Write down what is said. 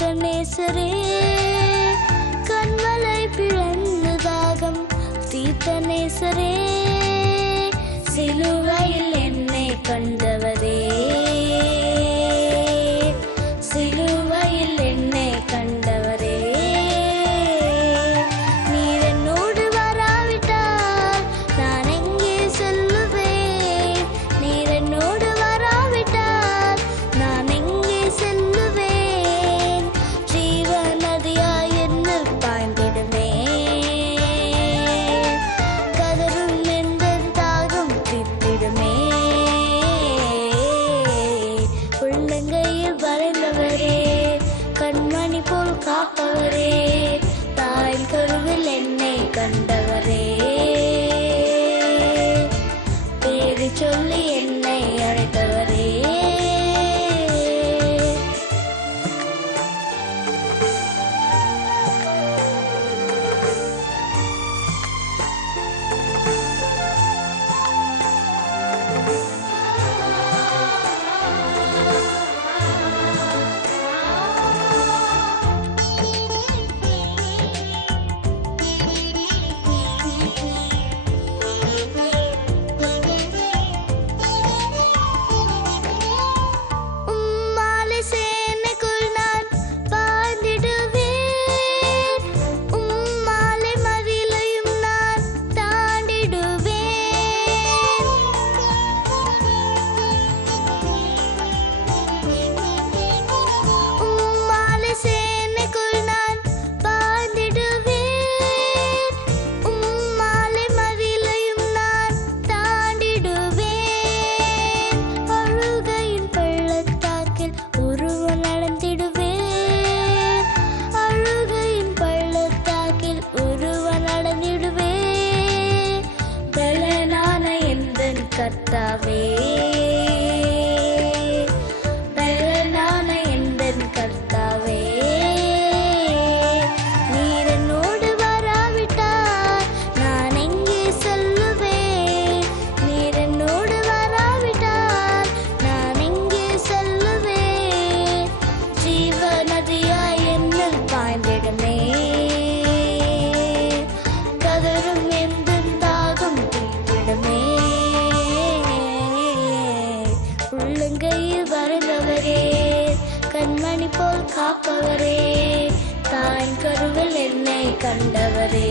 தீர்த்த நேசரே, கண்மலை பிளந்து தாகம் தீர்த்த நேசரே, சிலுவையில் என்னை கண்டவரே, சிலுவையில் என்னை கண்டவரே. நீர் என்னோடு வராவிட்டால் நான் எங்கே செல்லுவேன்? நீர் என்னோடு வராவிட்டால் நான் எங்கே செல்லுவேன்? ஜீவ நதியாய் என்னில் பாய்ந்திடுமே, கதரும் எந்த தாகம் தீர்த்திடுமே. உள்ளங்கையில் வரைந்தவரே, கண்மணி போல் காப்பவரே, தாயின் கருவில் என்னை கண்டவரே, பேரு சொல்லி என்னை அழைத்தவரே. உம்மாலை சேனைக்குள் நான் பாய்ந்திடுவேன், உம்மாலை மதிலையும் நான் தாண்டிடுவேன். உம்மாலை சேனைக்குள் நான் பாய்ந்திடுவேன், உம்மாலை மதிலையும் நான் தாண்டிடுவேன். அழுகையின் பள்ளத்தாக்கில் ஒருவன் நடந்திடுவேன், அழுகையின் பள்ளத்தாக்கில் ஒருவன் நடந்திடுவேன். பலனான எந்தன் கர்த்தாவே, பலனான எந்தன் கர்த்தாவே, நீர் என்னோடு வராவிட்டால் நான் எங்கே செல்லுவேன்? நீர் என்னோடு வராவிட்டால் நான் எங்கே செல்லுவேன்? ஜீவ நதியாய் என்னில் பாய்ந்திடுமே, கதரும் எந்த தாகம் தீர்த்திடுமே. உள்ளங்கையில் வரைந்தவரே, கண்மணி போல் காப்பவரே, தாயின் கருவில் என்னை கண்டவரே.